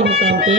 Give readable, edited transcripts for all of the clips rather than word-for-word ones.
ಹೇಳಲಾಗುತ್ತಂತೆ.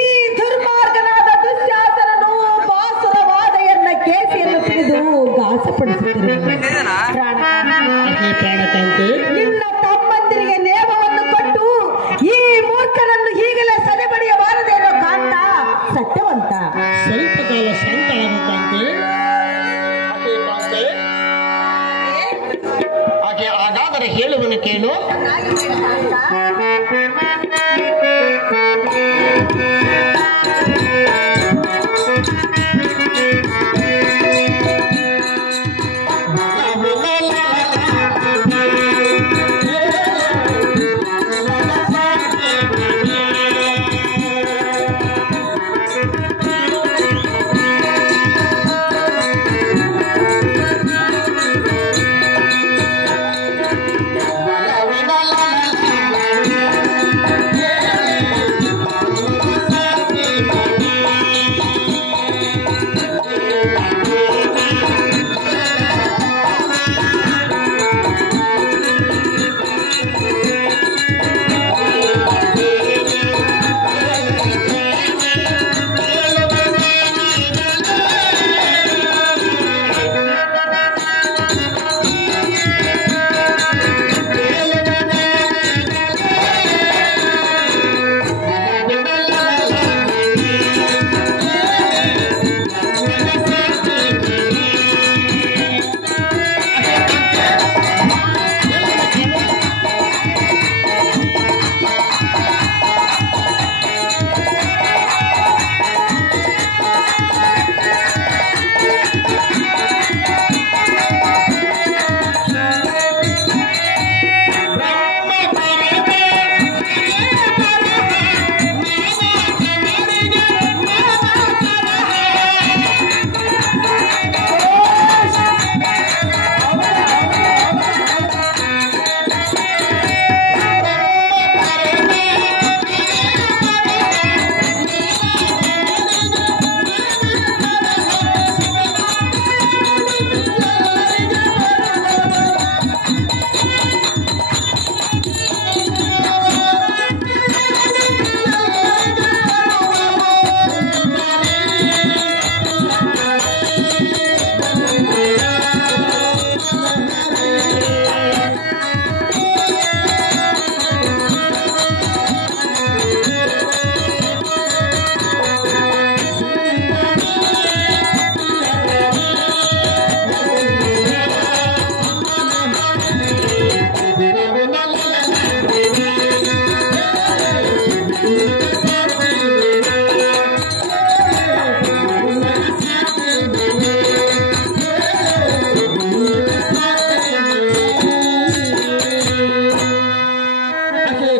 ಈ ದುರ್ಮಾರ್ಗನಾದ ದುಶ್ಯಾಸನನು ಬಾಸುರವಾದೆಯನ್ನ ಕೇಸಿಯನ್ನು ತಿಳಿದು ಘಾಸಪಡಿಸುತ್ತಿರುವನು. ನಿನ್ನ ತಮ್ಮಂದಿರಿಗೆ ನೇಮವನ್ನು ಕೊಟ್ಟು ಈ ಮೂರ್ಖನನ್ನು ಈಗಲೇ ಸದೆಬಡಿಯಬಾರದೇನೋ ಕಾಂತ ಸತ್ಯವಂತ. ಸ್ವಲ್ಪ ಕಾಲ ಶಾಂತ ಆಗುತ್ತಂತೆ. ಹಾಗೆ ಹಾಗಾದರೆ ಹೇಳುವನು ಕೇಳು.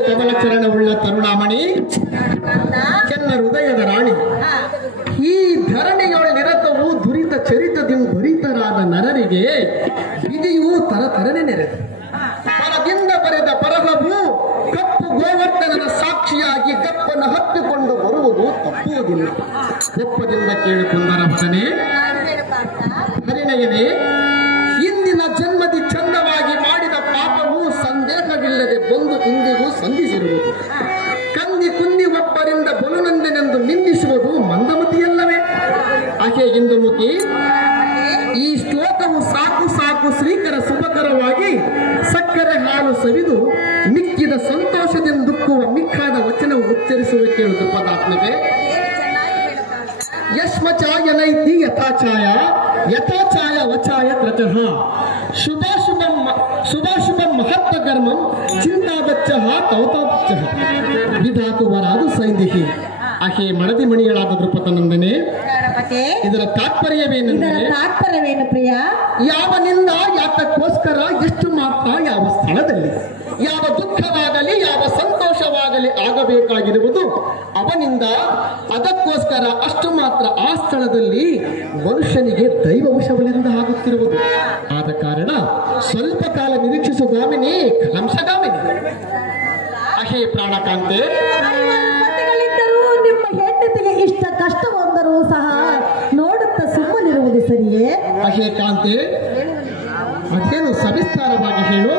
ಕಮಲಚರಣವುಳ್ಳ ತರುಣಾಮಣಿ, ಕೆನ್ನ ಹೃದಯದ ರಾಣಿ, ಈ ಧರಣಿಯೊಳ ನಿರತವು ದುರಿತ ಚರಿತದಿಂದ ಭರಿತರಾದ ನರರಿಗೆ ವಿಧಿಯು ತರತರನೆ ನೆರೆದು ಪರದಿಂದ ಬರೆದ ಪರಹವು ಕಪ್ಪು ಗೋವರ್ಧನನ ಸಾಕ್ಷಿಯಾಗಿ ಗಪ್ಪನ್ನು ಹತ್ತಿಕೊಂಡು ಬರುವುದು ತಪ್ಪುವುದಿಲ್ಲ. ಒಪ್ಪದಿಂದ ಕೇಳಿಕೊಂಡರ ಮಗನೇ ಹರಿಣಯನೇ, ಇಂದಿನ ಜನ್ಮದಿ ಚಂದವಾಗಿ ಮಾಡಿದ ಪಾಪವು ಸಂದೇಹವಿಲ್ಲದೆ ಬಂದು ಇಂದಿಗೂ ಸಂಧಿಸಿರುವುದು. ಕಂದಿ ಕುಂದಿ ಒಬ್ಬರಿಂದ ಬಲುನಂದನೆಂದು ನಿಂದಿಸುವುದು ಮಂದಮತಿಯಲ್ಲವೇ? ಆಕೆ ಇಂದುಮುಖಿ, ಈ ಶ್ಲೋಕವು ಸಾಕು ಸಾಕು ಶ್ರೀಕರ ಸುಖಕರವಾಗಿ ಸಕ್ಕರೆ ಹಾಲು ಸವಿದು ಮಿಕ್ಕಿದ ಸಂತೋಷ ಸಂತೋಷದಿಂದುಕ್ಕುವ ಮಿಕ್ಕಾದ ವಚನವು ಉಚ್ಚರಿಸುವ ಕೇಳು ದ್ರುಪದಾತ್ಮಕೆ. ಯಸ್ಮಚಾಯನೈತಿ ಯಥಾಚಾಯ ಯಥಾಚಾಯ ವಚಾಯ ತ್ರಚಃ ಶುಭಾಶುಭಂ ಮಹತ್ವಕರ್ಮಂ ಚಿಂತಾದಚ್ಚಃ ತೌತಾದಚ್ಚಃ ವಿಧಾತು ವರಾದು ಸೈಂದಿಹಿ. ಆಕೆ ಮಡದಿ ಮಣಿಗಳಾದ ದ್ರುಪದನಂದನೆ, ಇದರ ತಾತ್ಪರ್ಯವೇನು ಪ್ರಿಯ? ಯಾವನಿಂದ ಯಾತಕ್ಕೋಸ್ಕರ ಎಷ್ಟು ಮಾತ್ರ ಯಾವ ಸ್ಥಳದಲ್ಲಿ ಯಾವ ದುಃಖವಾಗಲಿ ಯಾವ ಸಂತೋಷವಾಗಲಿ ಆಗಬೇಕಾಗಿರುವುದು ಅವನಿಂದ, ಅದಕ್ಕೋಸ್ಕರ ಅಷ್ಟು ಮಾತ್ರ ಆ ಸ್ಥಳದಲ್ಲಿ ಮನುಷ್ಯನಿಗೆ ದೈವವಶವಲಿಂದ ಆಗುತ್ತಿರುವುದು. ಆದ ಕಾರಣ ಸ್ವಲ್ಪ ಕಾಲ ನಿರೀಕ್ಷಿಸುವ ಗಾಮಿನಿ ಕಲಂಸಗಾಮಿನಿ. ಅಹೇ ಪ್ರಾಣಕಾಂತೆ, ನಿಮ್ಮ ಹೆಂಡತಿಗೆ ಇಷ್ಟ ಕಷ್ಟ ಬಂದರೂ ಸಹ ನೋಡುತ್ತಾ ಸುಮ್ಮನಿರುವುದು ಸರಿಯೇ? ಅಹೇ ಕಾಂತೆ, ಅದೇನು ಸವಿಸ್ತಾರವಾಗಿ ಹೇಳು.